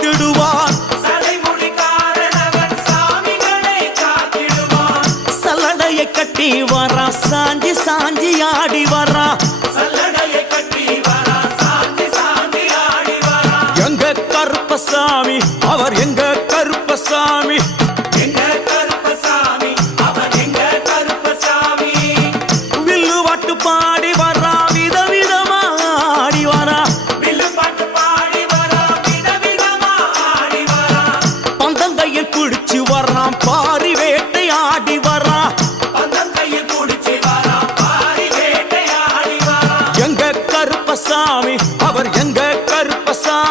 காத்திடுவான். சல்லடையை கட்டி வரா சாஞ்சி சாஞ்சி ஆடி வரா. எங்க கருப்பசாமி அவர் எங்க கருப்பசாமி? கருப்பசாமி அவர் எங்க கருப்பசாமி